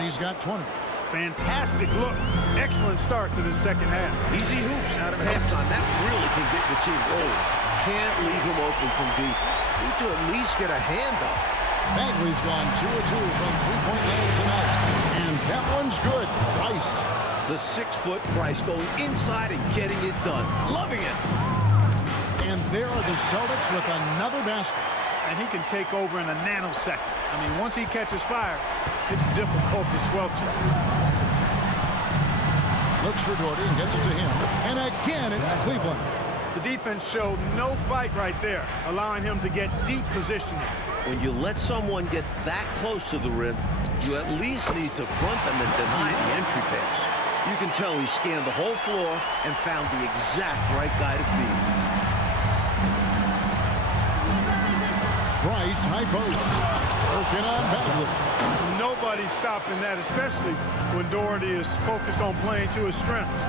He's got 20. Fantastic look. Excellent start to the second half. Easy hoops out of halftime. That really can get the team rolling. Can't leave him open from deep. Need to at least get a hand up. Bagley's gone 2 of 2 from three-point land tonight. And that one's good. Price. The 6-foot Price going inside and getting it done. Loving it. And there are the Celtics with another basket. And he can take over in a nanosecond. I mean, once he catches fire, it's difficult to squelch it. Looks for Doherty and gets it to him. And again, it's Cleveland. The defense showed no fight right there, allowing him to get deep positioning. When you let someone get that close to the rim, you at least need to front them and deny the entry pass. You can tell he scanned the whole floor and found the exact right guy to feed. Price, high post. Working on Bagley. Nobody's stopping that, especially when Doherty is focused on playing to his strengths.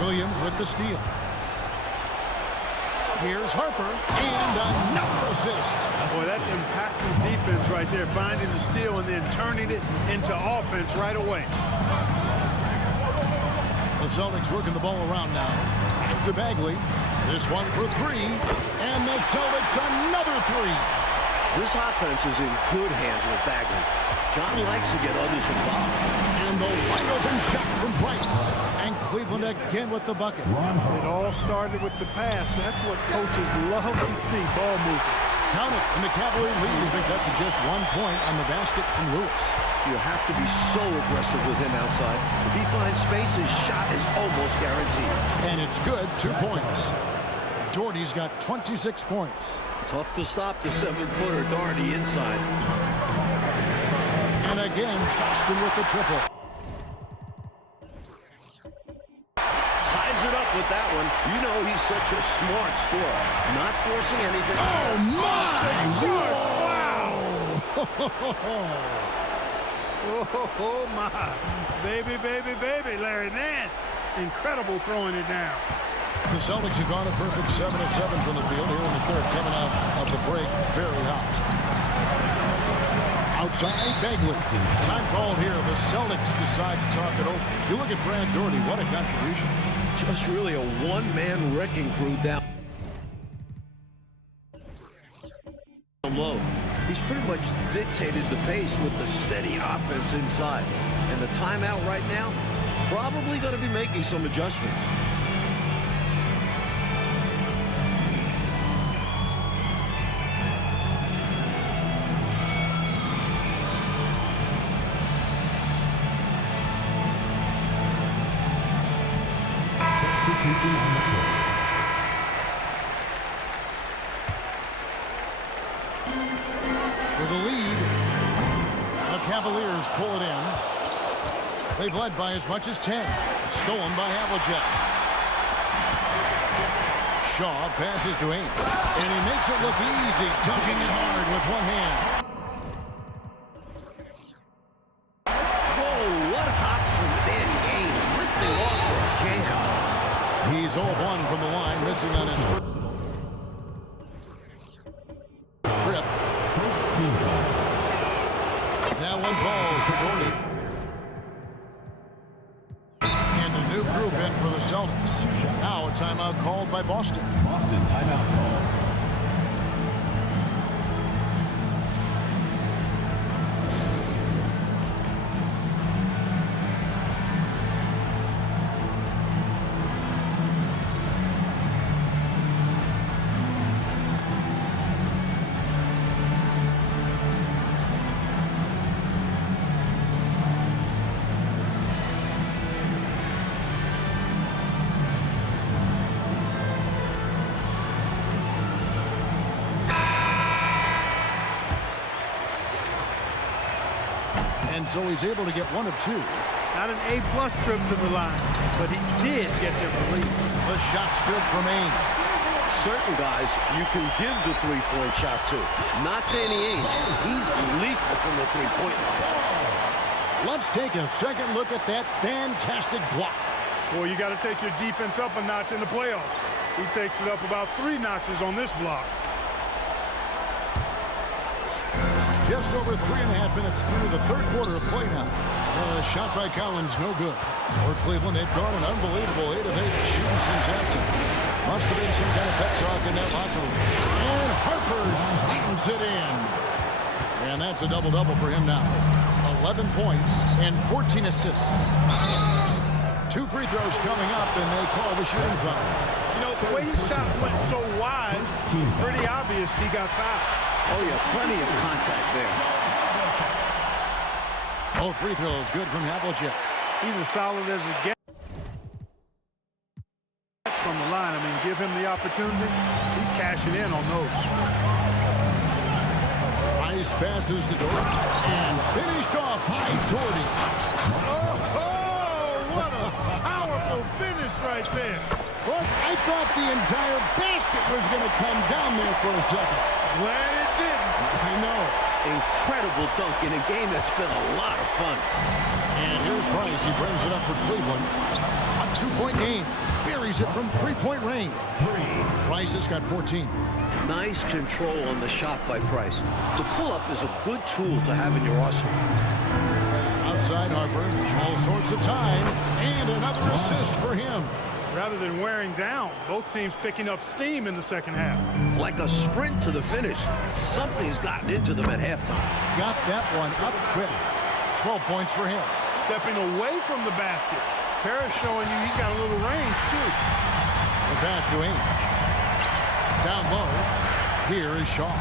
Williams with the steal. Here's Harper, and another assist. Boy, that's impactful defense right there, finding the steal and then turning it into offense right away. The Celtics working the ball around now. To Bagley. This one for three, and the Celtics another three. This offense is in good hands with Bagley. John likes to get others involved. And the wide open shot from Price. And Cleveland again with the bucket. It all started with the pass. That's what coaches love to see, ball movement. Count it, and the Cavalier lead has been cut to just 1 point on the basket from Lewis. You have to be so aggressive with him outside. If he finds space, his shot is almost guaranteed. And it's good, 2 points. Doherty's got 26 points. Tough to stop the 7-footer Doherty inside. And again, Boston with the triple. Ties it up with that one. You know he's such a smart scorer. Not forcing anything. Oh, my! Oh, my. Baby, baby, baby, Larry Nance. Incredible throwing it down. The Celtics have gone a perfect 7 of 7 from the field here in the third, coming out of the break very hot. Outside, Bagley. Time called here. The Celtics decide to talk it over. You look at Brad Doherty, what a contribution. Just really a one-man wrecking crew down low. He's pretty much dictated the pace with the steady offense inside. And the timeout right now, probably going to be making some adjustments. Substitution on the court. For the lead, the Cavaliers pull it in. They've led by as much as 10. Stolen by Havlicek. Shaw passes to Ainge. And he makes it look easy, dunking it hard with one hand. Whoa, what hop from Danny Ainge, lifting off for a jam. He's 0 of 1 from the line, missing on his first trip. First team foul. That one falls for Doherty. And a new group in for the Celtics. Now a timeout called by Boston. Boston timeout called. And so he's able to get 1 of 2. Not an A-plus trip to the line, but he did get the relief. The shot's good from Ainge. Certain guys you can give the three-point shot to. Not Danny Ainge. He's lethal from the three-point line. Let's take a second look at that fantastic block. Boy, you got to take your defense up a notch in the playoffs. He takes it up about 3 notches on this block. just over 3.5 minutes through the third quarter of play now. Shot by Collins, no good. For Cleveland, they've gone an unbelievable 8 of 8 shooting since Aston. Must have been some kind of pep talk in that locker room. And Harper slams it in. And that's a double-double for him now. 11 points and 14 assists. 2 free throws coming up, and they call the shooting foul. You know, the way his shot went so wide, pretty obvious he got fouled. Oh, yeah, plenty of contact there. Both free throws good from Havlicek. He's as solid as it gets from the line. I mean, give him the opportunity. He's cashing in on those. Nice passes to Jordan. And finished off by Jordan. Oh, what a powerful finish right there. Look, I thought the entire basket was going to come down there for a second. Glad it didn't. I know. Incredible dunk in a game that's been a lot of fun. And here's Price. He brings it up for Cleveland. A 2-point game. Buries it from 3-point range. Price has got 14. Nice control on the shot by Price. The pull-up is a good tool to have in your arsenal. Outside Harper. All sorts of time. And another assist for him. Rather than wearing down, both teams picking up steam in the second half. Like a sprint to the finish. Something's gotten into them at halftime. Got that one up quick. 12 points for him. Stepping away from the basket. Parrish showing you he's got a little range, too. The pass to Ainge. Down low. Here is Shaw.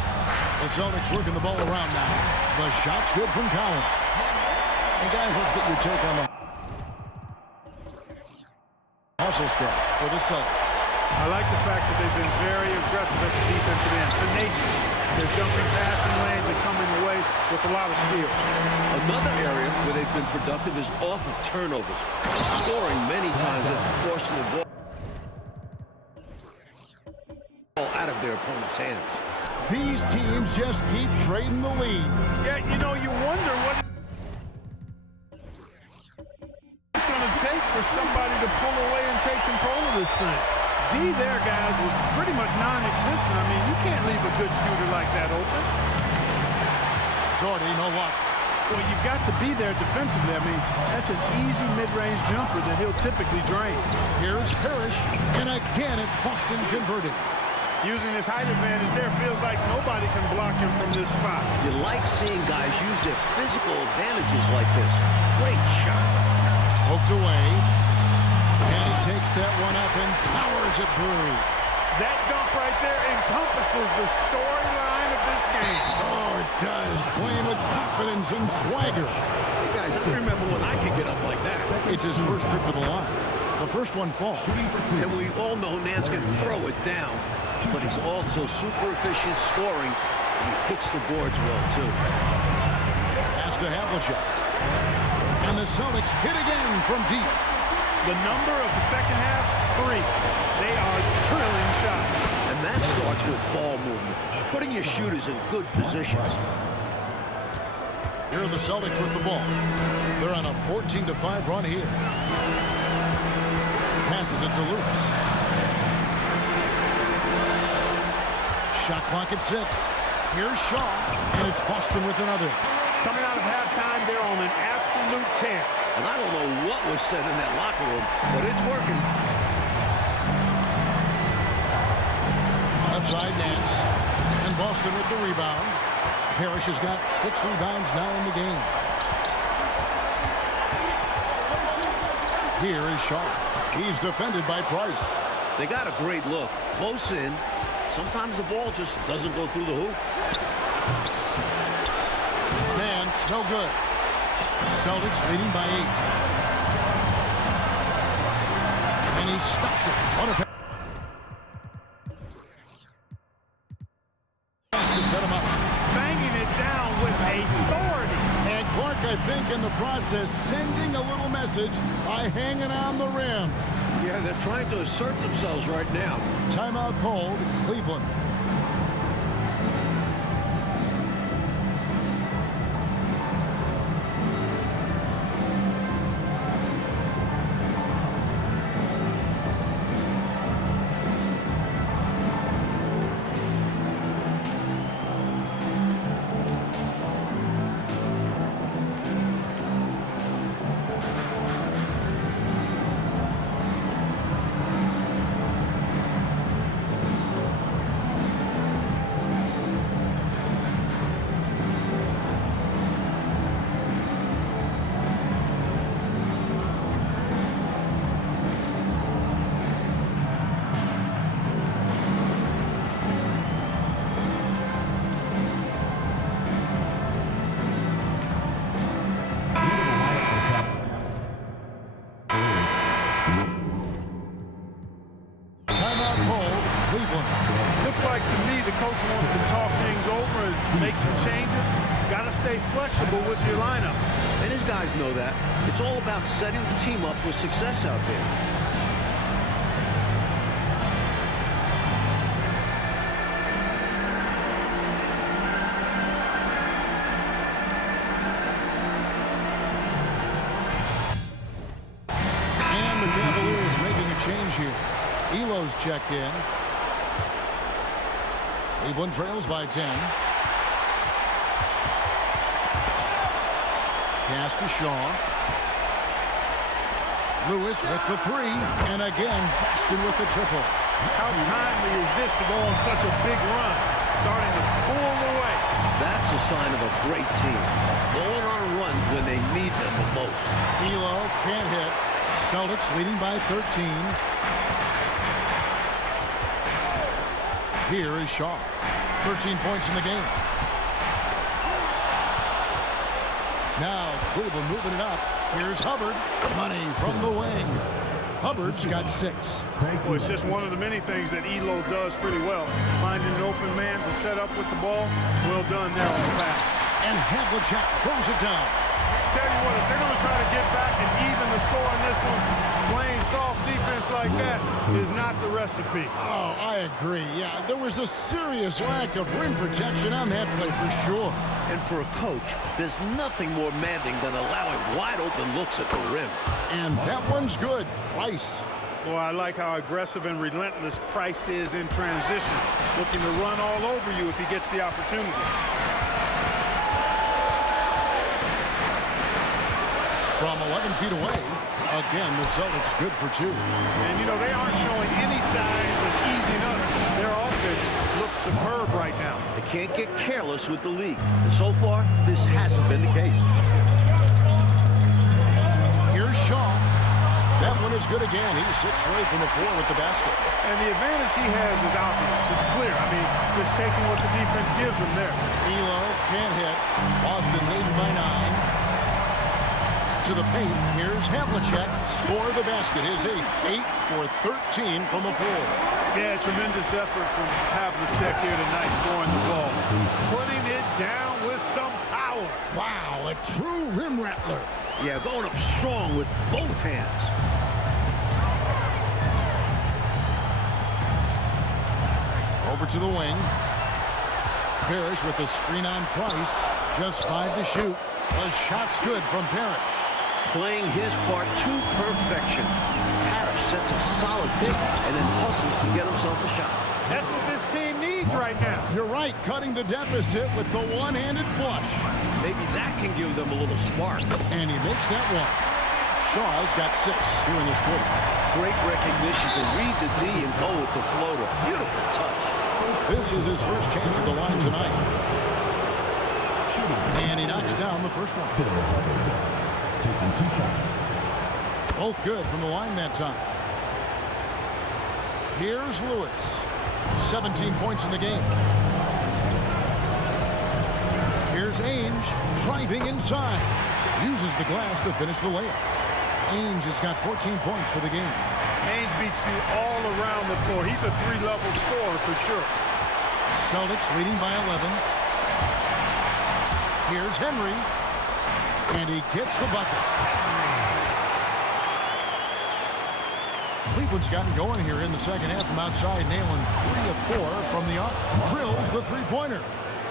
The Celtics working the ball around now. The shot's good from Collins. And guys, let's get your take on the hustle stats for the Celtics. I like the fact that they've been very aggressive at the defensive end. Tenacious. They're jumping passing lanes and coming away with a lot of steals. Another area where they've been productive is off of turnovers. Scoring many times after forcing the ball out of their opponent's hands. These teams just keep trading the lead. Yeah, you know, you wonder what it's going to take for somebody to pull away and take control of this thing. D there, guys, was pretty much non-existent. I mean, you can't leave a good shooter like that open. Jordy, no luck. Well, you've got to be there defensively. I mean, that's an easy mid-range jumper that he'll typically drain. Here's Parrish, and again it's Boston converted. Using his height advantage there, feels like nobody can block him from this spot. You like seeing guys use their physical advantages like this. Great shot. Poked away. And he takes that one up and powers it through. That dunk right there encompasses the storyline of this game. Oh, it does. Playing with confidence and swagger. Hey guys, I remember when I could get up like that. It's his first trip to the line. The first one falls. And we all know Nance can throw it down, but he's also super efficient scoring, and he hits the boards well, too. Pass to Havlicek. And the Celtics hit again from deep. The number of the second half, 3. They are drilling shots. And that starts with ball movement, putting your shooters in good positions. Here are the Celtics with the ball. They're on a 14-5 run here. Passes it to Lewis. Shot clock at 6. Here's Shaw, and it's Boston with another. Coming out of halftime, they're on an absolute tear. And I don't know what was said in that locker room, but it's working. Left side, Nance. And Boston with the rebound. Parrish has got 6 rebounds now in the game. Here is Shaw. He's defended by Price. They got a great look. Close in. Sometimes the ball just doesn't go through the hoop. Nance, no good. Celtics leading by 8. And he stops it. What a pass to set him up. Banging it down with authority. And Clark, I think, in the process, sending a little message by hanging on the rim. Yeah, they're trying to assert themselves right now. Timeout called, Cleveland. like to me the coach wants to talk things over and make some changes. Got to stay flexible with your lineup. And his guys know that. It's all about setting the team up for success out there. And the Cavaliers making a change here. Elo's checked in. Cleveland trails by 10. Pass to Shaw. Lewis with the three. And again, Boston with the triple. How timely is this to go on such a big run? Starting to pull away. That's a sign of a great team. Going on runs when they need them the most. Elo can't hit. Celtics leading by 13. Here is Shaw. 13 points in the game. Now Cleveland moving it up. Here's Hubbard. Money from the wing. Hubbard's got 6. Well, it's just one of the many things that Elo does pretty well. Finding an open man to set up with the ball. Well done there on the pass. And Havlicek throws it down. Tell you what, if they're going to try to get back and even the score in this one, playing soft defense like that is not the recipe. Oh, I agree. Yeah, there was a serious lack of rim protection on that play for sure. And for a coach, there's nothing more maddening than allowing wide open looks at the rim. And that one's good. Price. Boy, I like how aggressive and relentless Price is in transition. Looking to run all over you if he gets the opportunity. From 11 feet away, again, the Celtics good for 2. And, you know, they aren't showing any signs of easing up. Their offense looks superb right now. They can't get careless with the league. And so far, this hasn't been the case. Here's Shaw. That one is good again. He's 6 straight from the floor with the basket. And the advantage he has is obvious. It's clear. I mean, just taking what the defense gives him there. Elo can't hit. Boston leading by 9. To the paint, here's Havlicek. Score the basket. His 8th. 8 for 13 from the floor. Yeah, tremendous effort from Havlicek here tonight, scoring the ball. Putting it down with some power. Wow, a true rim rattler. Yeah, going up strong with both hands. Over to the wing. Parrish with the screen on Price. Just 5 to shoot. The shot's good from Parrish. Playing his part to perfection. Parrish sets a solid pick and then hustles to get himself a shot. That's what this team needs right now. You're right, cutting the deficit with the one-handed flush. Maybe that can give them a little spark. And he makes that one. Shaw's got 6 here in this quarter. Great recognition to read the D and go with the floater. Beautiful touch. This is his first chance at the line tonight. And he knocks down the first one. Taking 2 shots. Both good from the line that time. Here's Lewis. 17 points in the game. Here's Ainge driving inside. Uses the glass to finish the layup. Ainge has got 14 points for the game. Ainge beats you all around the floor. He's a 3-level scorer for sure. Celtics leading by 11. Here's Henry. And he gets the bucket. Cleveland's gotten going here in the second half from outside, nailing 3 of 4 from the arc. Drills the three-pointer.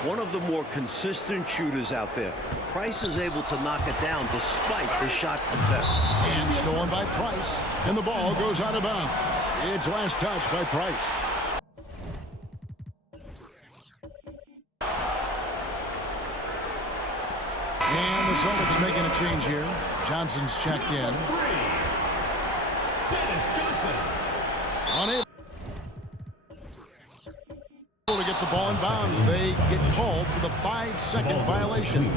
One of the more consistent shooters out there. Price is able to knock it down despite the shot contest. And stolen by Price. And the ball goes out of bounds. It's last touch by Price. And the Celtics making a change here. Johnson's checked in. Dennis Johnson. Unable to get the ball in bounds. They get called for the 5-second violation.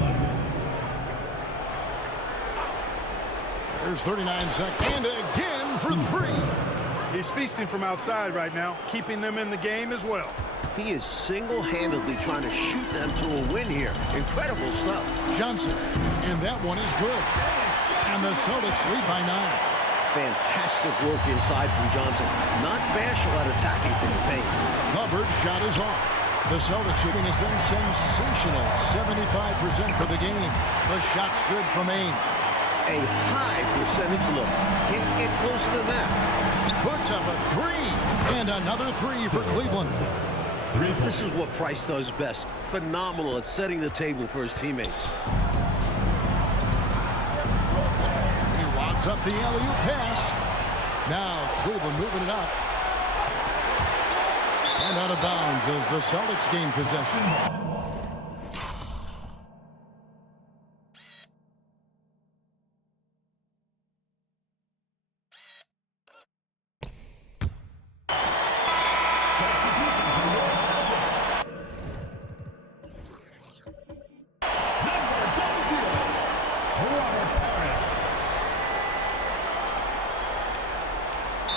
There's 39 seconds. And again for 3. He's feasting from outside right now, keeping them in the game as well. He is single-handedly trying to shoot them to a win here. Incredible stuff. Johnson. And that one is good. And the Celtics lead by 9. Fantastic work inside from Johnson. Not bashful at attacking from the paint. Hubbard's shot is off. The Celtics shooting has been sensational. 75% for the game. The shot's good from Ainge. A high percentage look. Can't get closer than that. Puts up a three. And another three for Cleveland. This is what Price does best. Phenomenal at setting the table for his teammates. He lobs up the alley-oop pass. Now Cleveland moving it up. And out of bounds as the Celtics gain possession.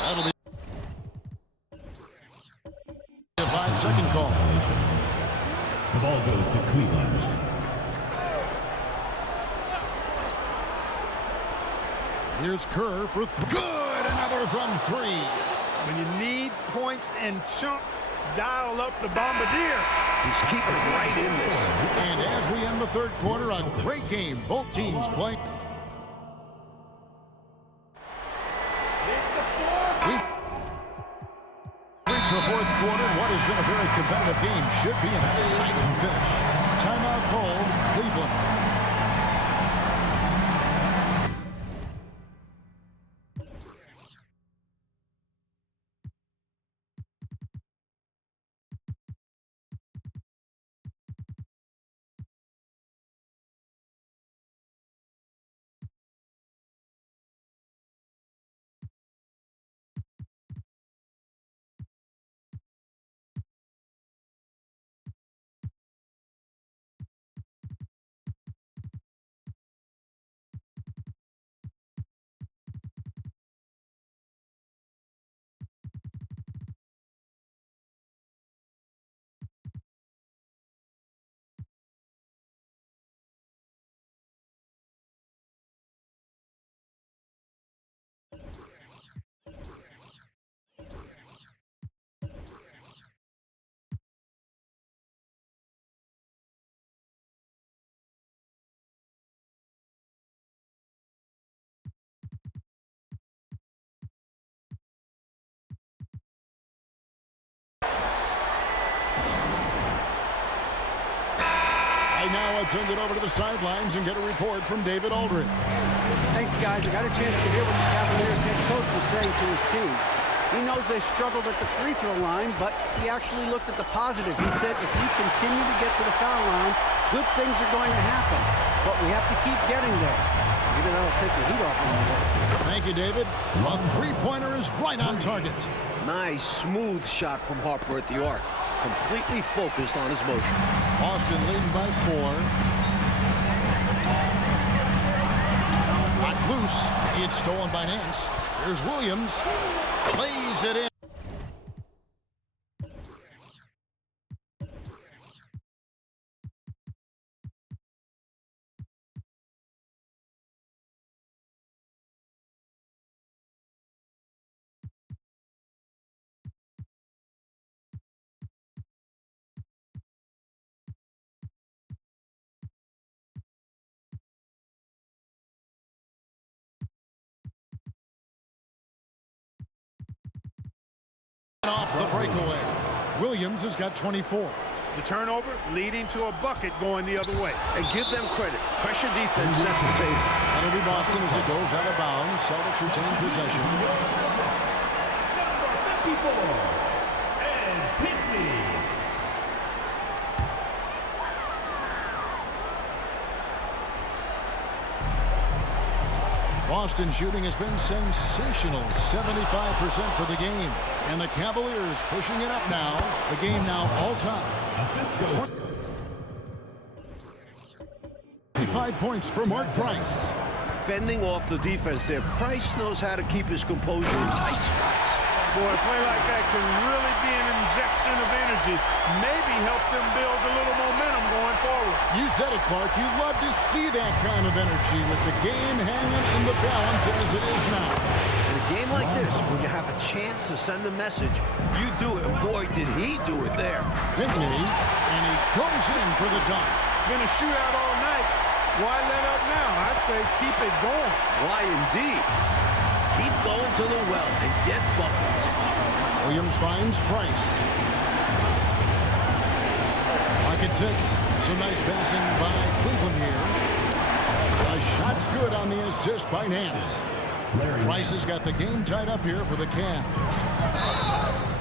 That'll be a 5-second call. The ball goes to Cleveland. Here's Kerr for good. Another from three. When you need points in chunks, dial up the Bombardier. He's keeping right in this. And as we end the third quarter, a great game. Both teams playing. Reach the fourth quarter. What has been a very competitive game should be an exciting finish. Timeout called. Cleveland. I now send it over to the sidelines and get a report from David Aldridge. Thanks, guys. I got a chance to hear what the Cavaliers head coach was saying to his team. He knows they struggled at the free throw line, but he actually looked at the positive. He said if we continue to get to the foul line, good things are going to happen. But we have to keep getting there. Maybe that'll take the heat off him a little. Thank you, David. A three-pointer is right on target. Nice, smooth shot from Harper at the arc. Completely focused on his motion. Boston leading by 4. Not loose. It's stolen by Nance. Here's Williams. Plays it in. Off the breakaway. Williams has got 24. The turnover leading to a bucket going the other way. And give them credit. Pressure defense sets the table. That'll be Boston as it goes out of bounds. Celtics retain possession. Number 54, Ed Pinckney. Boston shooting has been sensational. 75% for the game. And the Cavaliers pushing it up now. The game now all-time. Assist goes. 5 points for Mark Price. Fending off the defense there. Price knows how to keep his composure in tight spots. Boy, a play like that can really be an injection of energy. Maybe help them build a little momentum going forward. You said it, Clark. You'd love to see that kind of energy with the game hanging in the balance as it is now. In a game like this, when you have a chance to send a message, you do it. And boy, did he do it there. Pinckney, and he goes in for the dunk. Been a shootout all night. Why let up now? I say keep it going. Why indeed? Keep going to the well and get buckets. Williams finds Price. Pocket 6. Some nice passing by Cleveland here. The shot's good on the assist by Nance. Price has got the game tied up here for the Cavs.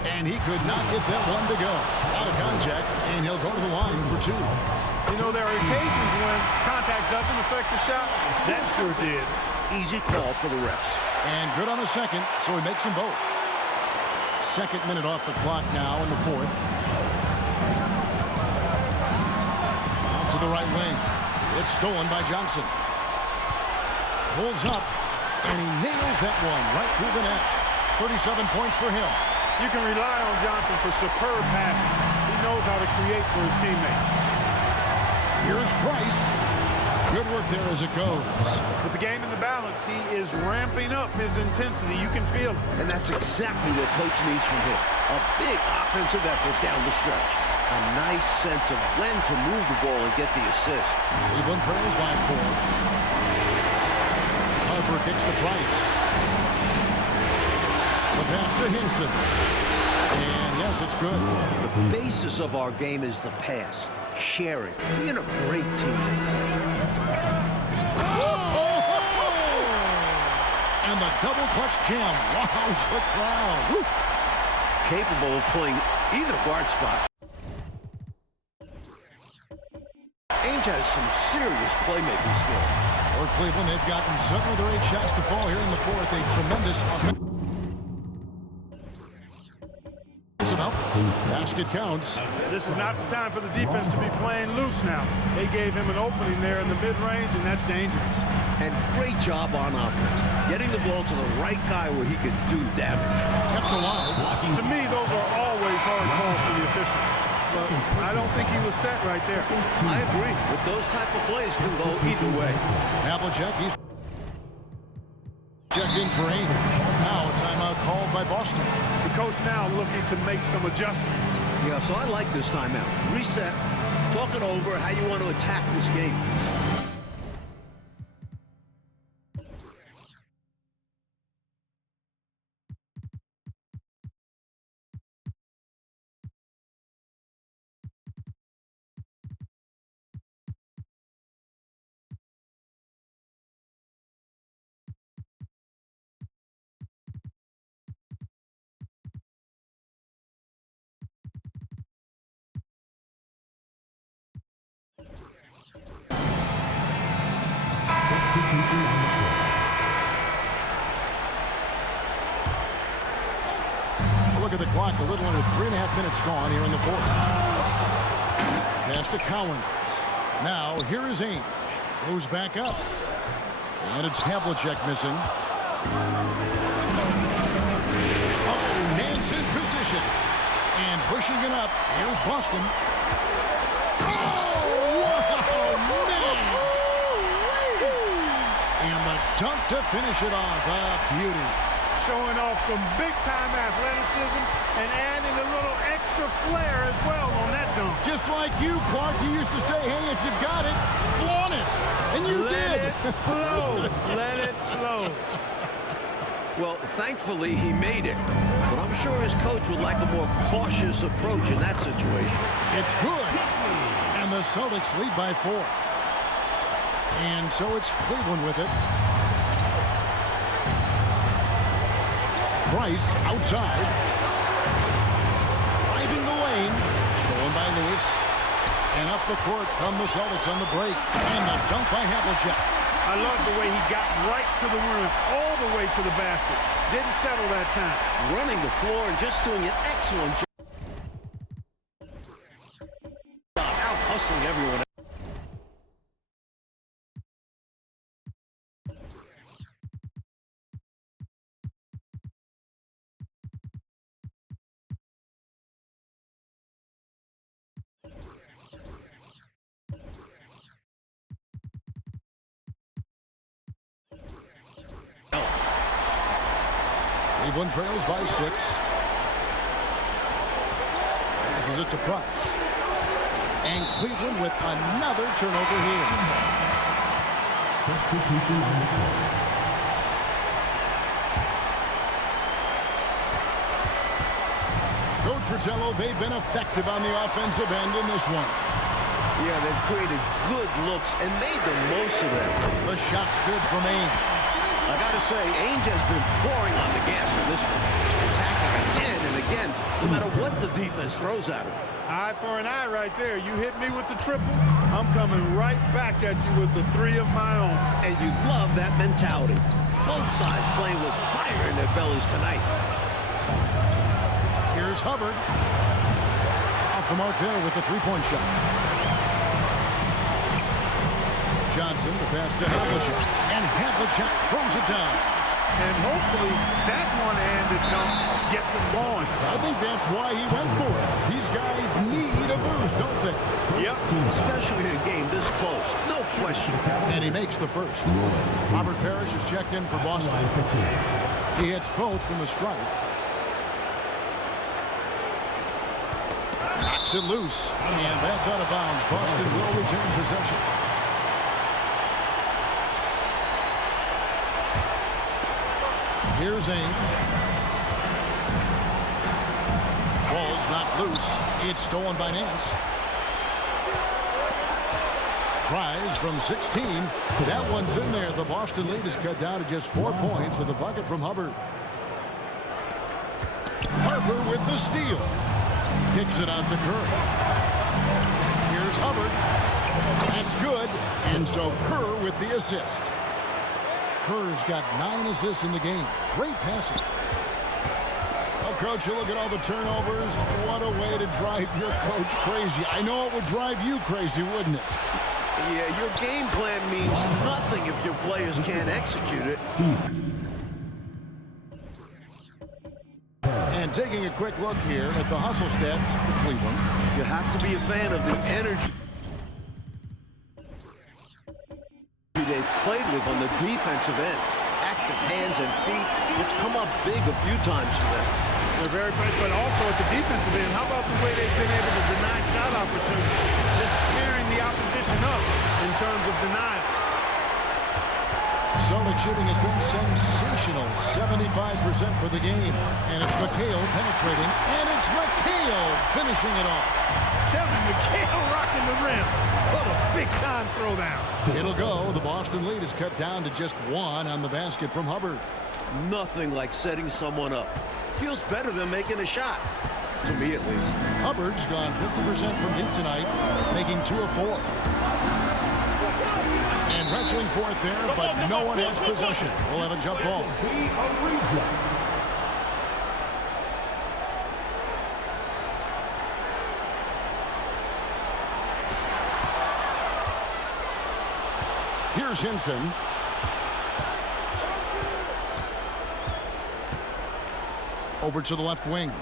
And he could not get that one to go. Out of contact, and he'll go to the line for 2. You know, there are occasions when contact doesn't affect the shot. That sure did. Easy call for the refs. And good on the second, so he makes them both. Second minute off the clock now in the 4th. Out to the right wing. It's stolen by Johnson. Pulls up, and he nails that one right through the net. 37 points for him. You can rely on Johnson for superb passing. He knows how to create for his teammates. Here's Price. Good work there as it goes. With the game in the balance, he is ramping up his intensity. You can feel it. And that's exactly what Coach needs from him. A big offensive effort down the stretch. A nice sense of when to move the ball and get the assist. Cleveland trails by 4. Harper kicks to Price. The pass to Hinson. And yes, it's good. The basis of our game is the pass. Sharing. Being a great teammate. And the double clutch jam. Wows the crowd. Woo. Capable of playing either guard spot. Ainge has some serious playmaking skills. For Cleveland, they've gotten 7 of their 8 shots to fall here in the 4th. A tremendous offensive output. Basket counts. This is not the time for the defense to be playing loose now. They gave him an opening there in the mid-range, and that's dangerous. And great job on offense. Getting the ball to the right guy where he could do damage. Kept alive. To me, those are always hard calls for the official. But I don't think he was set right there. I agree. With those type of plays can go either way. Havlicek, he's checked in for 8. Now a timeout called by Boston. The coach now looking to make some adjustments. Yeah, so I like this timeout. Reset, talk it over, how you want to attack this game. Look at the clock, a little under 3.5 minutes gone here in the 4th. Pass to Collins. Now, here is Ainge. Goes back up. And it's Havlicek missing. Oh, Nance in position. And pushing it up. Here's Boston. And the dunk to finish it off. A beauty. Showing off some big-time athleticism and adding a little extra flair as well on that dunk. Just like you, Clark, you used to say, hey, if you've got it, flaunt it. And you Let did. it flow. Let it flow. Well, thankfully, he made it. But I'm sure his coach would like a more cautious approach in that situation. It's good. And the Celtics lead by 4. And so it's Cleveland with it. Price outside. Driving the lane. Stolen by Lewis. And up the court come the Celtics on the break. And the dunk by Havlicek. I love the way he got right to the rim, all the way to the basket. Didn't settle that time. Running the floor and just doing an excellent job. Out hustling everyone else. Cleveland trails by 6. Passes it to Price. And Cleveland with another turnover here. Substitution on the court. Coach Fratello, they've been effective on the offensive end in this one. Yeah, they've created good looks and made the most of them. The shot's good from Ainge. I gotta say, Ainge has been pouring on the gas in this one. Attacking again and again, no matter what the defense throws at him. Eye for an eye right there. You hit me with the triple, I'm coming right back at you with the 3 of my own. And you love that mentality. Both sides playing with fire in their bellies tonight. Here's Hubbard. Off the mark there with the three-point shot. Johnson, the pass to Havlicek. And Havlicek throws it down. And hopefully that one-handed dunk gets him going. I think that's why he went for it. These guys need a boost, don't they? Yep. Especially in a game this close. No question. And he makes the first. Robert Parrish is checked in for Boston. He hits both from the stripe. Knocks it loose. And that's out of bounds. Boston will retain possession. Here's Ainge. Ball's not loose. It's stolen by Nance. Tries from 16. That one's in there. The Boston lead is cut down to just 4 points with a bucket from Hubbard. Harper with the steal. Kicks it out to Curry. Here's Hubbard. That's good. And so Kerr with the assist. Kerr's got 9 assists in the game. Great passing. Oh, Coach, you look at all the turnovers. What a way to drive your coach crazy. I know it would drive you crazy, wouldn't it? Yeah, your game plan means nothing if your players can't execute it. And taking a quick look here at the hustle stats for Cleveland. You have to be a fan of the energy they've played with on the defensive end. Active hands and feet, which come up big a few times for them. They're very great, but also at the defensive end, how about the way they've been able to deny shot opportunities? Just tearing the opposition up in terms of denial. Solid shooting has been sensational. 75% for the game. And it's McHale penetrating. And it's McHale finishing it off. Kevin McHale rocking the rim. What a big-time throwdown. It'll go. The Boston lead is cut down to just 1 on the basket from Hubbard. Nothing like setting someone up. Feels better than making a shot. To me, at least. Hubbard's gone 50% from deep tonight, making 2 of 4. And wrestling for it there, but no one has possession. We'll have a jump ball. Here's Hinson. Over to the left wing.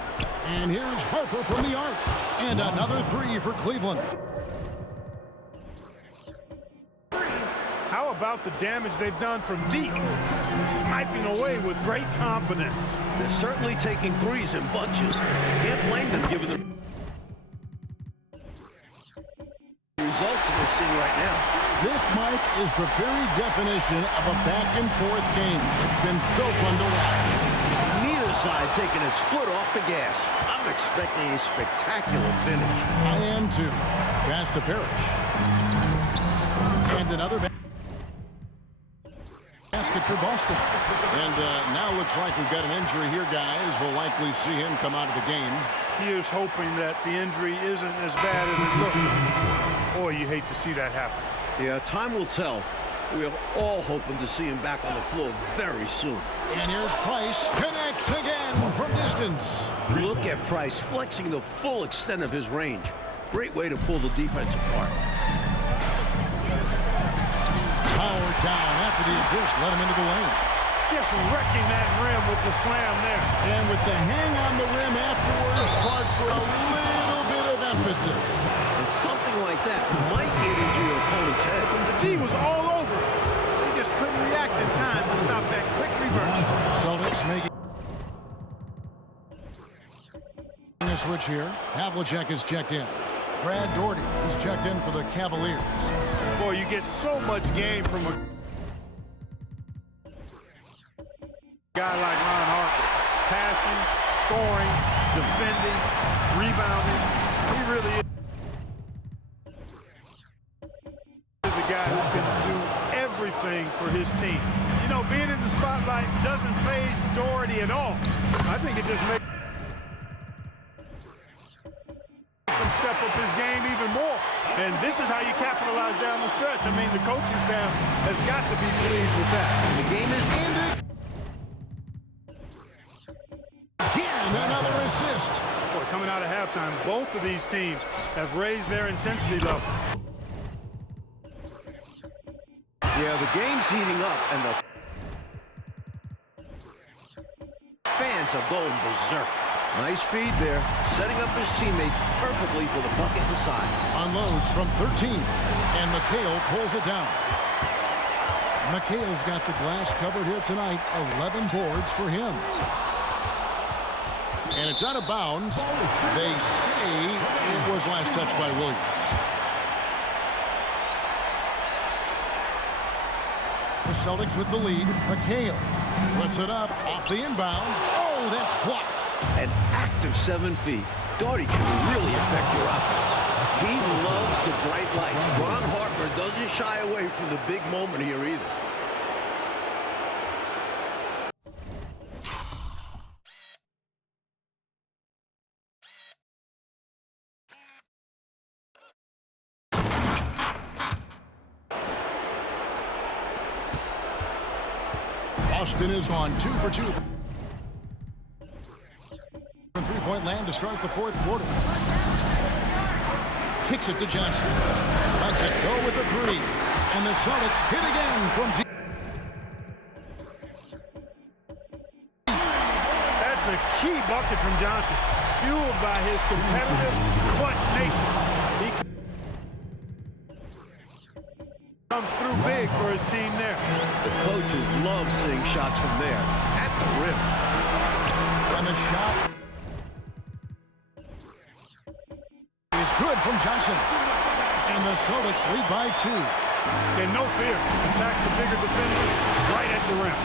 And here's Harper from the arc. And another 3 for Cleveland. How about the damage they've done from deep? Sniping away with great confidence. They're certainly taking threes in bunches. Can't blame them given the results that they're seeing right now. This, Mike, is the very definition of a back-and-forth game. It's been so fun to watch. Neither side taking its foot off the gas. I'm expecting a spectacular finish. I am too. Pass to Parrish. And another basket for Boston. And now looks like we've got an injury here, guys. We'll likely see him come out of the game. Here's hoping that the injury isn't as bad as it looks. Boy, you hate to see that happen. Yeah, time will tell. We are all hoping to see him back on the floor very soon. And here's Price. Connects again from distance. Look at Price flexing the full extent of his range. Great way to pull the defense apart. Powered down after the assist. Let him into the lane. Just wrecking that rim with the slam there. And with the hang on the rim afterwards, Clark for a little bit of emphasis. And something like that might get into your opponent's head. The D was all over it. He just couldn't react in time to stop that quick reverse. Celtics making switch here. Havlicek is checked in. Brad Daugherty is checked in for the Cavaliers. Boy, you get so much game from a guy like Ron Harper. Passing, scoring, defending, rebounding. He really is a guy who can do everything for his team. You know, being in the spotlight doesn't faze Daugherty at all. I think it just makes him step up his game even more. And this is how you capitalize down the stretch. I mean, the coaching staff has got to be pleased with that. The game is ended. And another assist. Boy, coming out of halftime, both of these teams have raised their intensity level. Yeah, the game's heating up, and the fans are going berserk. Nice feed there, setting up his teammates perfectly for the bucket inside. Unloads from 13, and McHale pulls it down. McHale's got the glass covered here tonight. 11 boards for him. And it's out of bounds. They say it was last touched by Williams. The Celtics with the lead. McHale puts it up off the inbound. Oh, that's blocked. An active 7 feet. Daugherty can really affect your offense. He loves the bright lights. Ron Harper doesn't shy away from the big moment here either. Austin is on 2 for 2. From three-point land to start the fourth quarter. Kicks it to Johnson. Lets it go with the three. And the Celtics hit again from deep. That's a key bucket from Johnson, fueled by his competitive clutch nature. He comes through big for his team there. The coaches love seeing shots from there at the rim. And the shot is good from Johnson. And the Celtics lead by 2. And no fear, attacks the bigger defender right at the rim.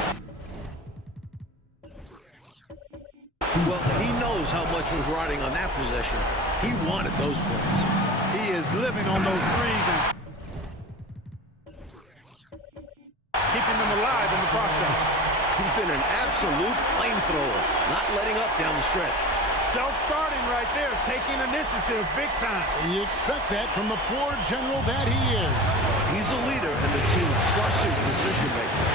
Well, he knows how much was riding on that possession. He wanted those points. He is living on those threes and keeping them alive in the process. He's been an absolute flamethrower, not letting up down the stretch. Self-starting right there, taking initiative big time. And you expect that from the floor general that he is. He's a leader, and the team trusts his decision-making.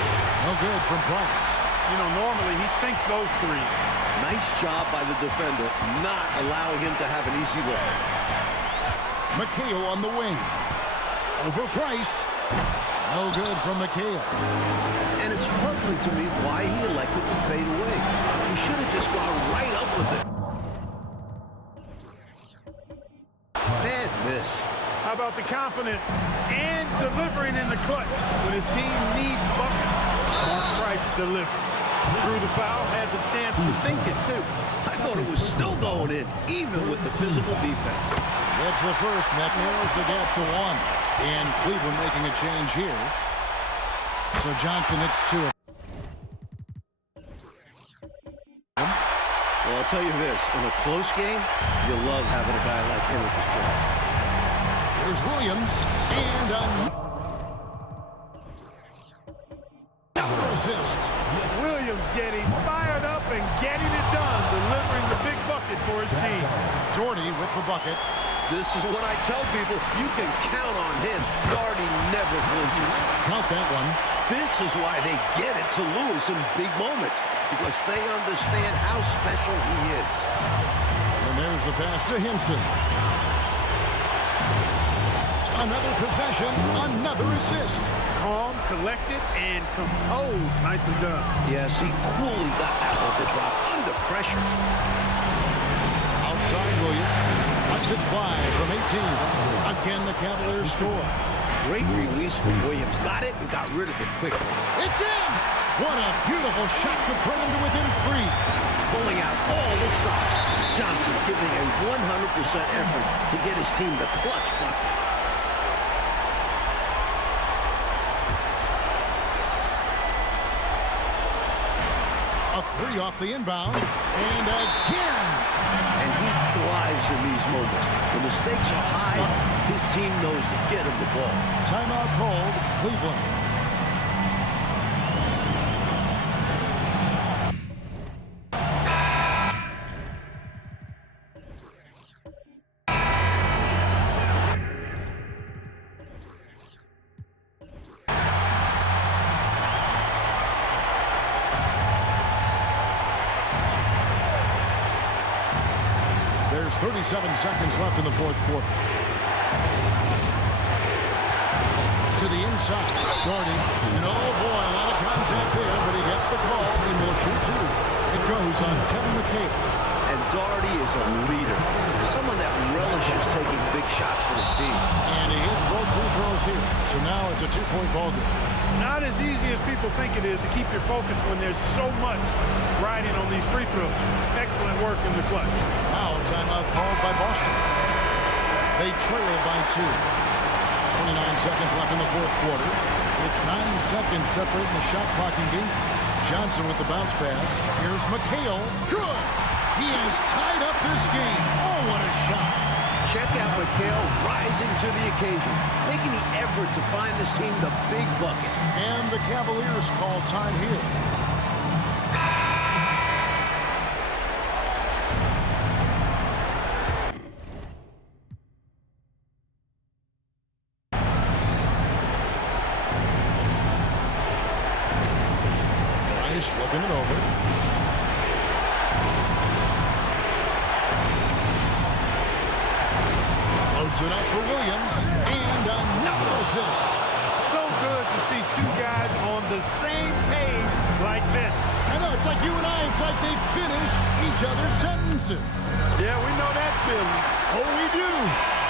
No good from Price. You know, normally he sinks those threes. Nice job by the defender, not allowing him to have an easy look. McHale on the wing. Over Price. No good from McHale. And it's puzzling to me why he elected to fade away. He should have just gone right up with it. Bad miss. How about the confidence and delivering in the clutch? When his team needs buckets, Mark Price delivered. Through the foul, had the chance to sink it too. I thought it was still going in, even with the physical defense. That's the first. That narrows the gap to 1. And Cleveland making a change here. So Johnson, it's 2. Well, I'll tell you this, in a close game, you love having a guy like him at the strike. Here's Williams. And another assist. Williams getting fired up and getting it done, delivering the big bucket for his team. Daugherty with the bucket. This is what I tell people. You can count on him. Daugherty never flinches. Count that one. This is why they get it to Lewis in big moments, because they understand how special he is. And there's the pass to Henson. Another possession, another assist. Calm, collected, and composed. Nicely done. Yes, he coolly got that one to drop under pressure. Outside Williams. Lets it fly from 18. Again, the Cavaliers score. Great release from Williams. Got it and got rid of it quickly. It's in! What a beautiful shot to bring him to within 3. Pulling out all the stops. Johnson giving a 100% effort to get his team the clutch bucket. A 3 off the inbound. And again! And he thrives in these moments. When the stakes are high, his team knows to get him the ball. Timeout called, Cleveland. There's 37 seconds left in the fourth quarter. To the inside, Doherty, and oh boy, a lot of contact there, but he gets the call, and will shoot 2. It goes on Kevin McHale. And Doherty is a leader, someone that relishes taking big shots for his team. And he hits both free throws here, so now it's a 2-point ball game. Not as easy as people think it is to keep your focus when there's so much riding on these free throws. Excellent work in the clutch. Now a timeout called by Boston. They trail by 2. 29 seconds left in the fourth quarter. It's 9 seconds separating the shot clock and game. Johnson with the bounce pass. Here's McHale. Good! He has tied up this game. Oh, what a shot. Check out McHale rising to the occasion, making the effort to find this team the big bucket. And the Cavaliers call time here. Bryce looking it over. Loads it up for Williams, and another assist. So good to see 2 guys on the same page like this. I know, it's like you and I. It's like they finish each other's sentences. Yeah, we know that feeling. Oh, we do.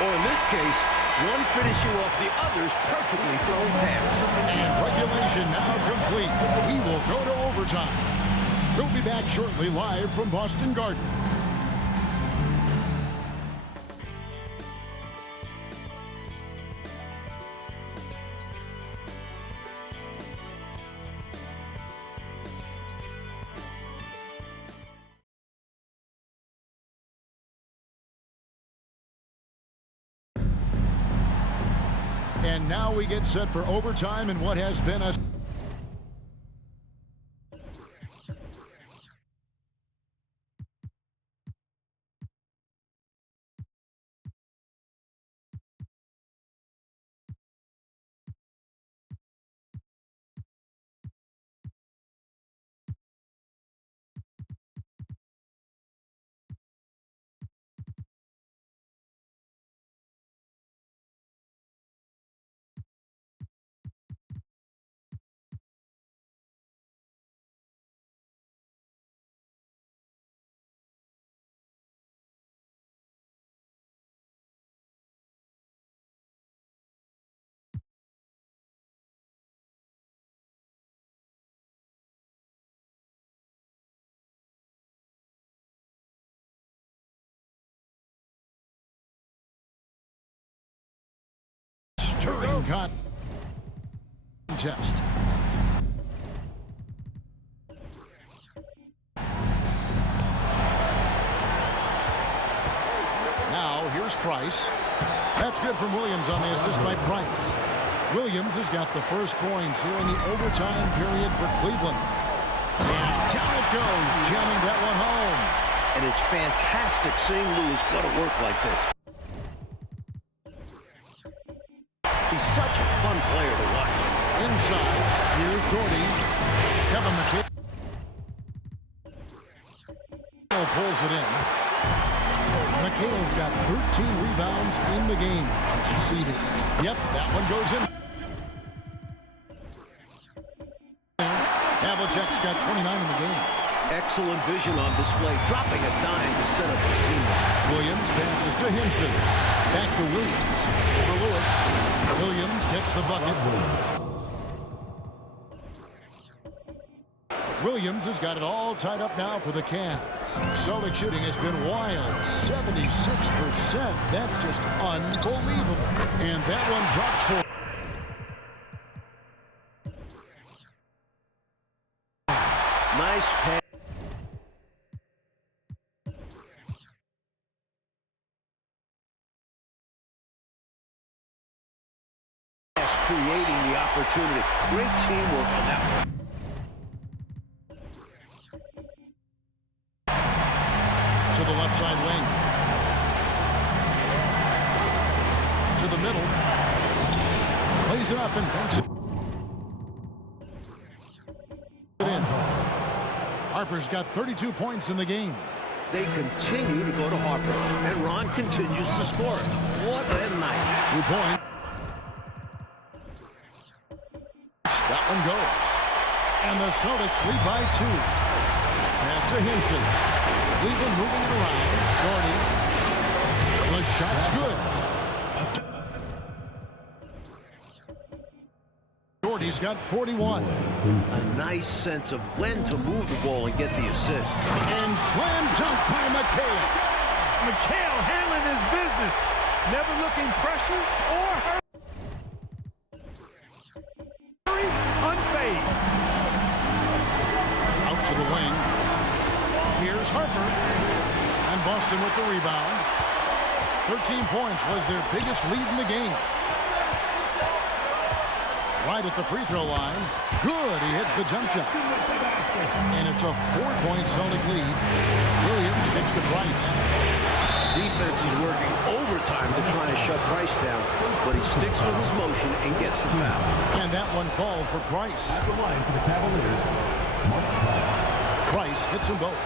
Or in this case, one finishing off the other's perfectly thrown pass. And regulation now complete. We will go to overtime. We'll be back shortly live from Boston Garden. And now we get set for overtime in what has been a... Stirring contest. Now, here's Price. That's good from Williams on the assist by Price. Williams has got the first points here in the overtime period for Cleveland. And down it goes, jamming that one home. And it's fantastic seeing Lewis go to work like this. He's such a fun player to watch. Inside, here's Doherty. Kevin McHale pulls it in. McHale's got 13 rebounds in the game. Conceded. Yep, that one goes in. Havlicek's got 29 in the game. Excellent vision on display, dropping a dime to set up his team. Williams passes to Hinson. Back to Williams. Over Lewis. Williams gets the bucket. Williams has got it all tied up now for the Cavs. Celtic shooting has been wild, 76%. That's just unbelievable. And that one drops for... Nice pass. Creating the opportunity. Great teamwork on that one. To the left side wing. To the middle. Plays it up and thinks it in. Harper's got 32 points in the game. They continue to go to Harper, and Ron continues to score. What a night. 2 points. That one goes. And the Celtics lead by 2. Pass to Hinson. Cleveland moving it around. Gordon. The shot's good. Gordy's got 41. A nice sense of when to move the ball and get the assist. And slam dunk by McHale. McHale handling his business. Never looking pressure or hurt. Unfazed. Out to the wing. Here's Harper. And Boston with the rebound. 13 points was their biggest lead in the game. Right at the free throw line. Good. He hits the jump shot. And it's a 4-point Celtic lead. Williams gets to Price. Defense is working overtime to try and shut Price down, but he sticks with his motion and gets the foul. And that one falls for Price. At the line for the Cavaliers, Mark Price. Price hits them both.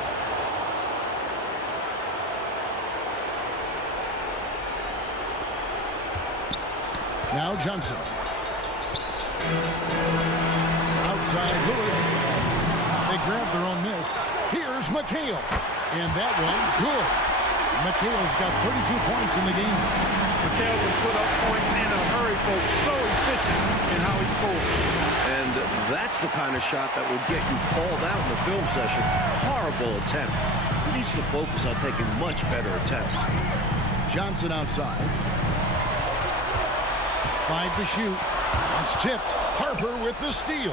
Now Johnson. Outside Lewis. They grab their own miss. Here's McHale. And that one, good. McHale's got 32 points in the game. McHale can put up points in a hurry, folks. So efficient in how he scores. And that's the kind of shot that will get you called out in the film session. Horrible attempt. He needs to focus on taking much better attempts. Johnson outside. 5 to shoot. It's tipped. Harper with the steal.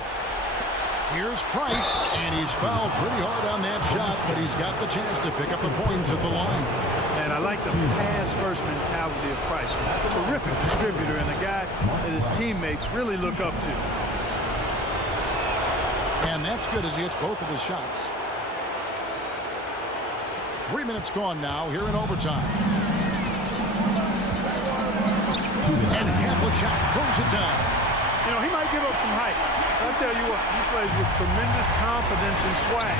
Here's Price, and he's fouled pretty hard on that shot, but he's got the chance to pick up the points at the line. And I like the pass-first mentality of Price. Terrific distributor and a guy that his teammates really look up to. And that's good as he hits both of his shots. 3 minutes gone now here in overtime. And Havlicek throws it down. You know, he might give up some height. I'll tell you what, he plays with tremendous confidence and swag.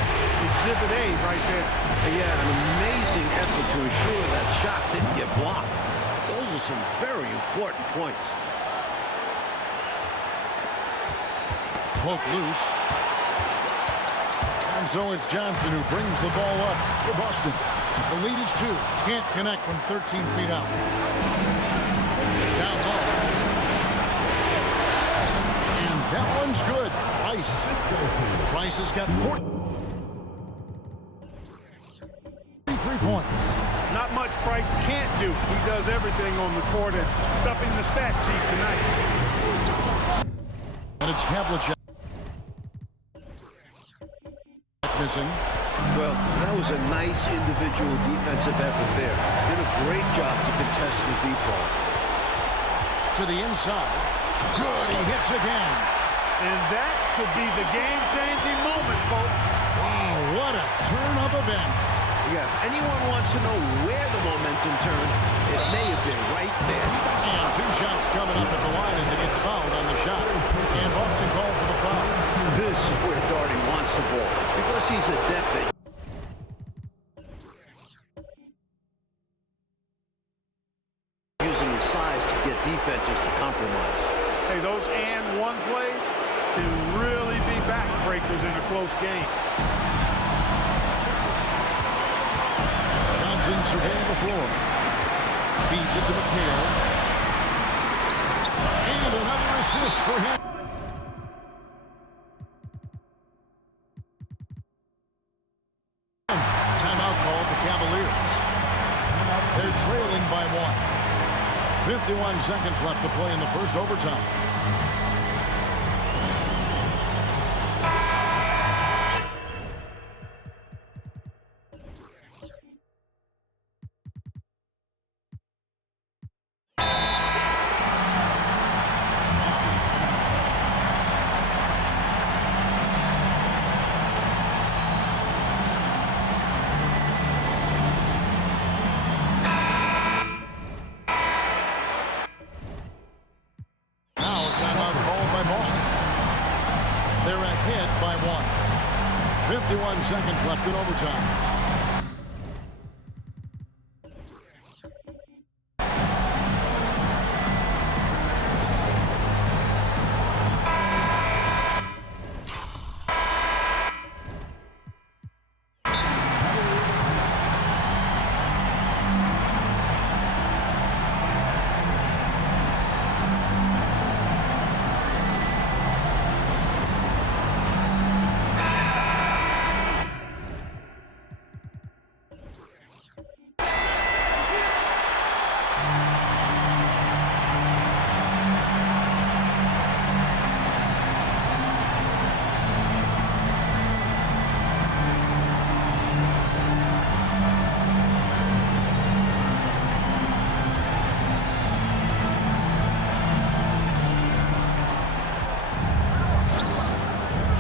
Exhibit A right there. Yeah, an amazing effort to ensure that shot didn't get blocked. Those are some very important points. Poke loose. And so it's Johnson who brings the ball up for Boston. The lead is 2. Can't connect from 13 feet out. Down low. And that one's good. Price has got 43 points. Not much Price can't do. He does everything on the court and stuffing the stat sheet tonight. And it's Havlicek. Missing. Well, that was a nice individual defensive effort there. Did a great job to contest the deep ball. To the inside. Good, he hits again. And that could be the game-changing moment, folks. Wow, what a turn of events. Yeah, if anyone wants to know where the momentum turned, it may have been right there. And 2 shots coming up at the line as he gets fouled on the shot. And Boston called for the foul. This is where Darty wants the ball because he's adept at using his size to get defenses to compromise. Hey, those and one plays can really be backbreakers in a close game. Johnson surveying the floor. Feeds it to McHale. And another assist for him. Timeout called the Cavaliers. They're trailing by 1. 51 seconds left to play in the first overtime. They're ahead by 1. 51 seconds left in overtime.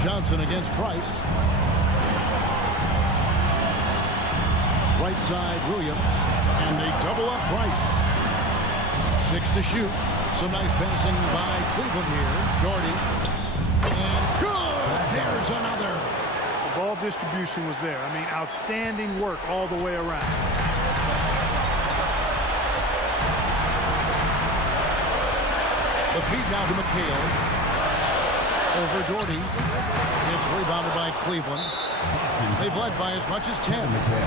Johnson against Price. Right side, Williams. And they double up Price. 6 to shoot. Some nice passing by Cleveland here. Doherty. And good! There's another. The ball distribution was there. I mean, outstanding work all the way around. The feed now to McHale. Over Doherty. It's rebounded by Cleveland. They've led by as much as 10,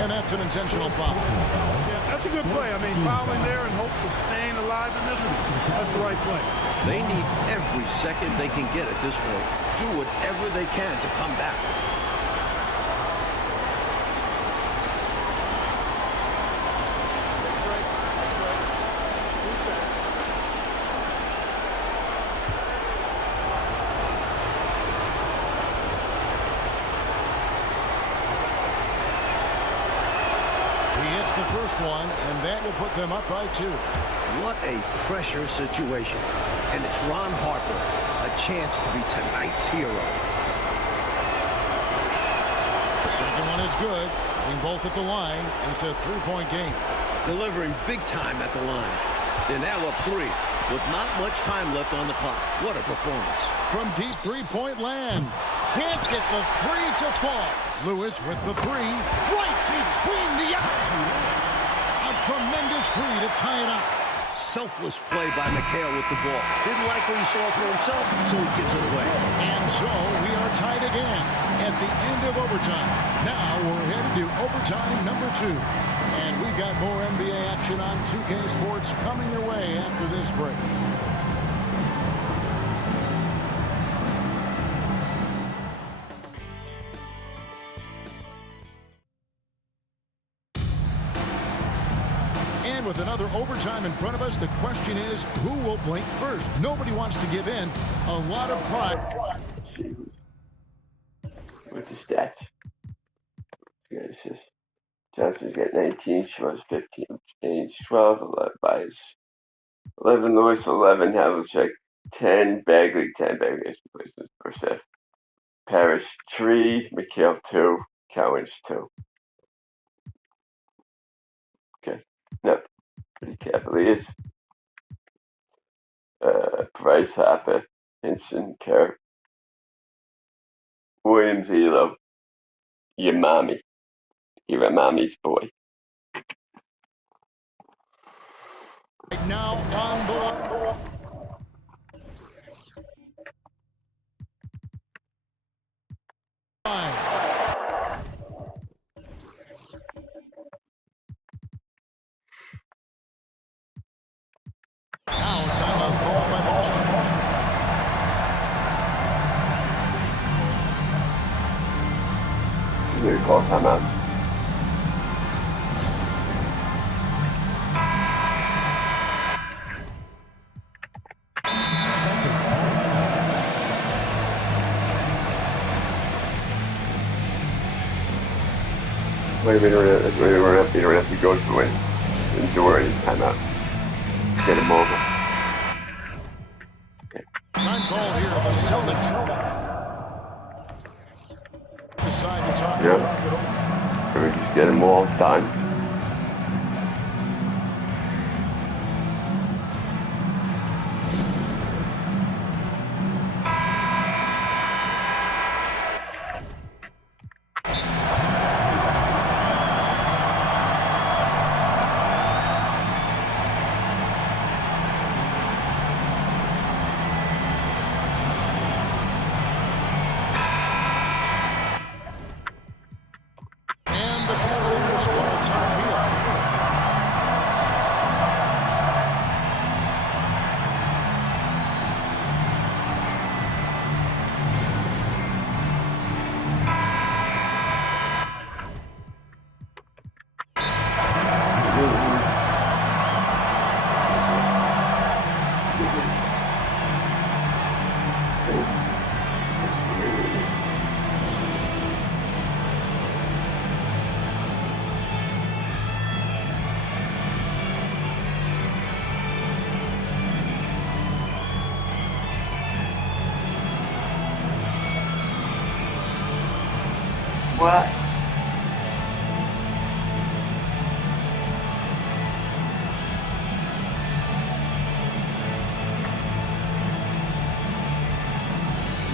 and that's an intentional foul. Yeah, that's a good play. I mean, fouling there in hopes of staying alive in this one. That's the right play. They need every second they can get at this point. Do whatever they can to come back. The first one, and that will put them up by 2. What a pressure situation. And it's Ron Harper, a chance to be tonight's hero. The second one is good. Hitting both at the line, and it's a 3-point game. Delivering big time at the line. They're now up 3 with not much time left on the clock. What a performance. From deep 3-point land. Can't get the 3 to fall. Lewis with the 3. Right between the eyes. A tremendous 3 to tie it up. Selfless play by McHale with the ball. Didn't like what he saw for himself, so he gives it away. And so we are tied again at the end of overtime. Now we're headed to overtime number 2. And we've got more NBA action on 2K Sports coming your way after this break. With another overtime in front of us, the question is, who will blink first? Nobody wants to give in. A lot of pride. Let's see what's the stats. Johnson's got 19, Schwartz 15, James 12, 11 Bias 11, Lewis 11, Havlicek 10, Bagley 10, Bagley is replaced in the first half. Parrish 3, McHale 2, Cowens 2. Okay, no. Cavaliers, Price, Harper, Hinson, Kerr, Williams, Elo, your mommy. You're a mommy's boy. Right now on board. Now timeout called by Boston. They call timeouts. Wait a minute, you don't have to go through it. Endure any timeout. Get him over. Time called here. The Celtics decide to talk. Yep. Or just get them all done. And the Cavaliers call time here. What?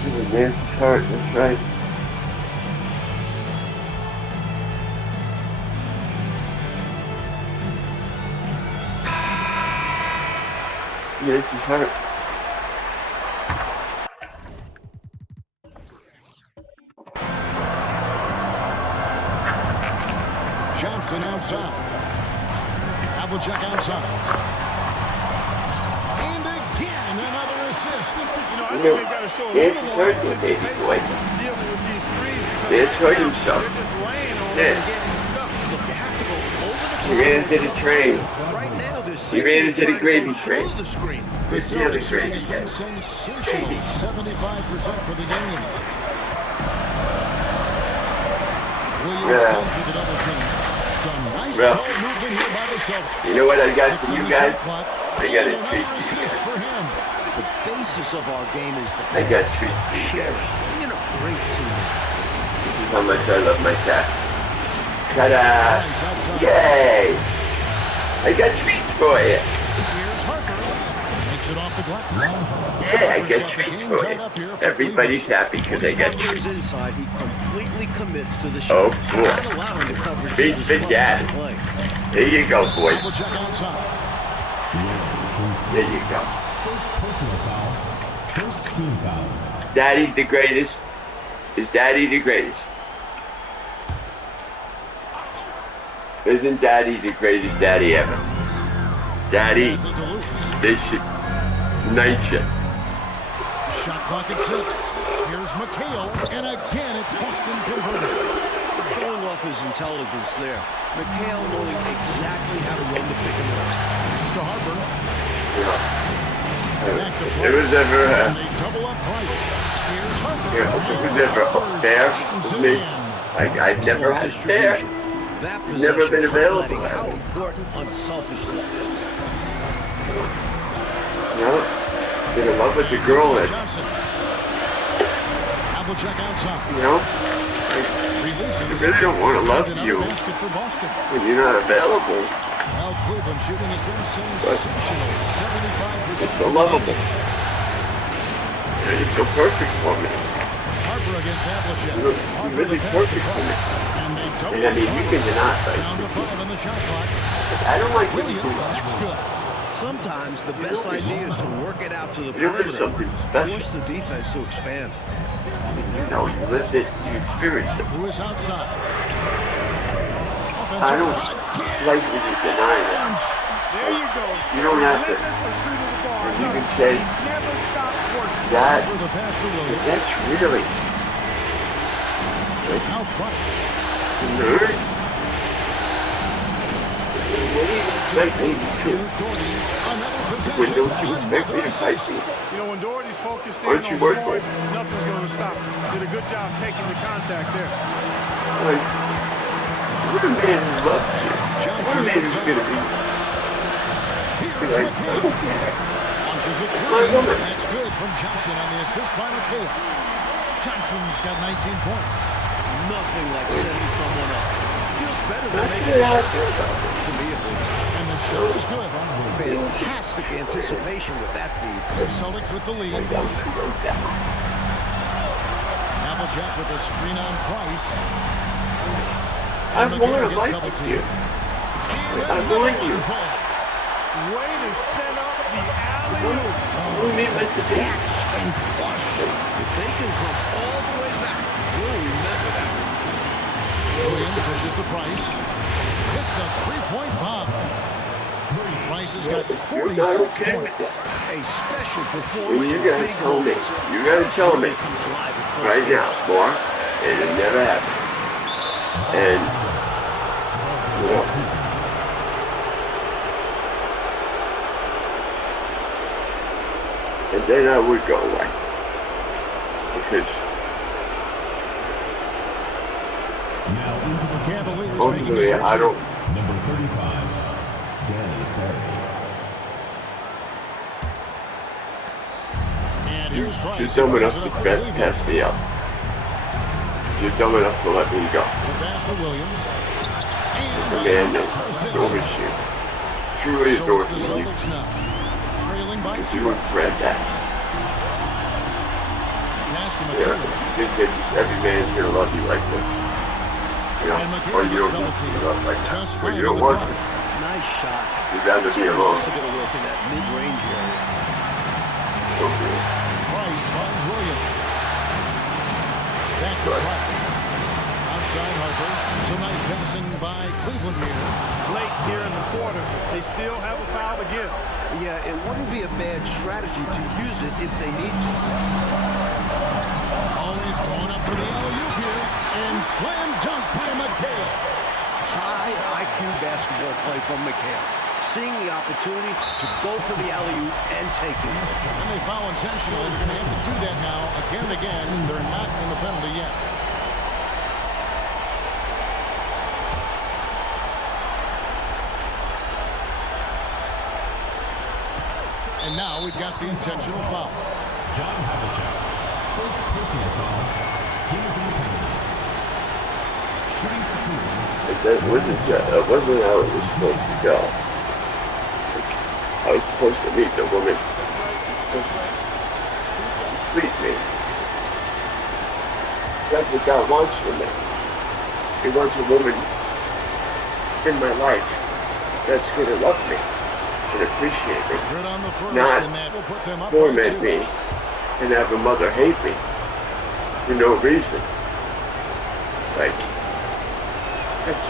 The man's hurt, that's right. Yes, he's hurt. Johnson outside. Havlicek outside. And again, another assist. You know, I think they've got to show a little more anticipation dealing with these screens because It's hurt himself. they're just laying on Yeah. them and getting stuck. Look, you have to go over the top. He ran into the train. Right now, they're He ran into the trying to gravy go train. through the screen. The Yeah, the Celtics shooting has gravy been train. sensational. 75% for the game. Williams Yeah. comes with the double team. Some nice Yeah. ball movement here by the Celtics. You know what I got 6 for on you the guys? shot clock. I got And a another treat. assist for him. The basis of our game is the I got treats. sharing. Being a great team. This is how much I love my cat. Ta-da! Nice outside. Yay! I got treats for you. Here's Harper. Takes it off the glass. Yeah, I got treats for you. Everybody's happy because I got When treats. he's inside, he completely commits to the Oh, shot. boy. Not allowing the coverage Big, to big disrupt dad. his play. There you go, boys. Havlicek outside. There you go. First personal foul. First team foul. Daddy's the greatest. Is Daddy the greatest? Isn't Daddy the greatest daddy ever? Daddy, Passes to Lewis. they should knight you. Shot clock at 6. Here's McHale. And again, it's Boston converted. Showing off his intelligence there. McHale knowing exactly how to run the pick and roll. To Harper. Back to If Price. it was ever, And they double up Price. Here's Harper. if it was ever a fair with me, I've never had fair. That Never been possession available. highlighting how important unselfishness is. You know, been in love with the girl that, Johnson. Havlicek outside. you know, Releases. I really don't want to love And another you basket for Boston. when you're not available. Well, Cleveland shooting has been sensational. 75%. It's so lovable. And it's so perfect for me. Harper against Havlicek. You're Harper really the pass perfect to for me. Price. And they double And I mean, you can deny down to it. 5 on the shot clock. I don't like when Williams, people that's good. Sometimes the best idea is to work it out to the There is perimeter. something special. Force the defense to expand. You know, you lived it, you experienced it. Lewis outside. I Offensive don't again. like when you deny that. There you go. You don't have to. Relentless pursuit of the ball. You No, can say he never stopped working. that. For the pass to Williams. That's really. Now Price. Nerd. What do you expect me to do? Here's Doherty. Another When possession. don't you expect me Another to fight assist. you? You know, when Doherty's focused in Aren't on you working? scoring, nothing's going to stop him. Did a good job taking the contact there. Like, what a man who loves you. What a man who's gonna be Here's like, McHale. Launches it My through. woman. That's good from Johnson on the assist by McHale. Johnson's got 19 points. Nothing like setting someone up. Feels better than that's making the a shot. idea. To me, at least. And the shot is good. Fantastic anticipation with that feed. The Celtics with the lead. Applejack with a screen on Price. I And want McHale to gets like double with teamed. you. And I another want one you. falls. Way to set up the alley-oop. What are we meant to be? And flush. If they can come all the way back, we'll remember that. Williams pushes to Price. Hits the three-point bomb. Price has got You're 46 not okay with points. that. A special Well, performance. you gotta big tell me. moments. You gotta tell me Comes alive at close right range. now, Mark. And it never happened. And you know, and then I would go away because Now into the Cavaliers making a ultimately switch. I don't. number 35, Danny Ferry. And here's Price. You're dumb He enough brings it to up for bet, Cleveland. test me up. You're dumb enough to let me go. The pass to Williams. The man that adores you. Truly So adores it's the you. Celtics now. Trailing by You 2. regret that. Pass to Yeah. McHale. Think that every man's gonna love you like this. You know, And McHale or you gets don't double want to teamed. be loved like that. Just Or fine you don't on the want clock. to. Nice shot. You'd rather be He's alone. also going to work in that mid-range area. Okay. Price finds Williams. Back to Right. Price. Outside Harper. Some nice passing by Cleveland here. Late here in the quarter, they still have a foul to give. Yeah, it wouldn't be a bad strategy to use it if they need to. Always going up for the alley-oop here. And slam dunk by McHale. High IQ basketball play from McHale. Seeing the opportunity to go for the alley-oop and take it. And they foul intentionally. They're going to have to do that now again and again. They're not in the penalty yet. And now we've got the intentional foul. John Havlicek. First personal foul. Teams in the penalty. Shooting for Cleveland. That wasn't how it was supposed to go. I was supposed to meet the woman. Complete me. That's what God wants from me. He wants a woman in my life that's going to love me and appreciate me. Good on the first, Not and that will put them up by torment 2. me and have a mother hate me for no reason. Like, that's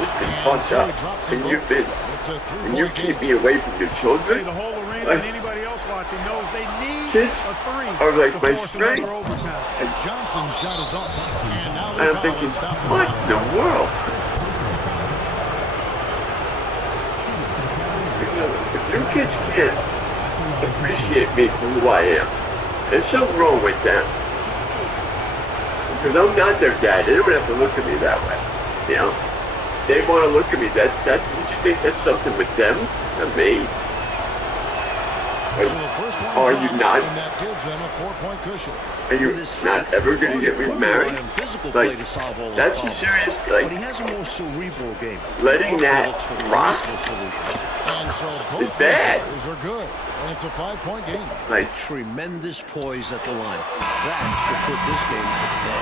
just been And fucked so he up. drops them And you've both. been, It's a and you three-point keep game. me away from your Hey, children. the whole arena Like, and anybody else watching knows they need kids a three are like to my force strength. another overtime. And Johnson's shot is up. And now I'm they foul thinking, and stop the what clock. in the world? If you kids can't appreciate me for who I am, there's something wrong with them. Because I'm not their dad. They don't have to look at me that way. You know? They want to look at me. Don't you think that's something with them? Not me. So the first one Are you drops, not? and that gives them a 4-point cushion. Are you With his not height, ever going to get Harden could remarried? rely on physical play Like, to solve all his that's a problems. serious, But he like, has a more cerebral game. letting that Looks for rock. graceful solutions. And so both It's bad. free throws are good. And it's a 5-point game. like, Tremendous poise at the line. That should put this game to bed.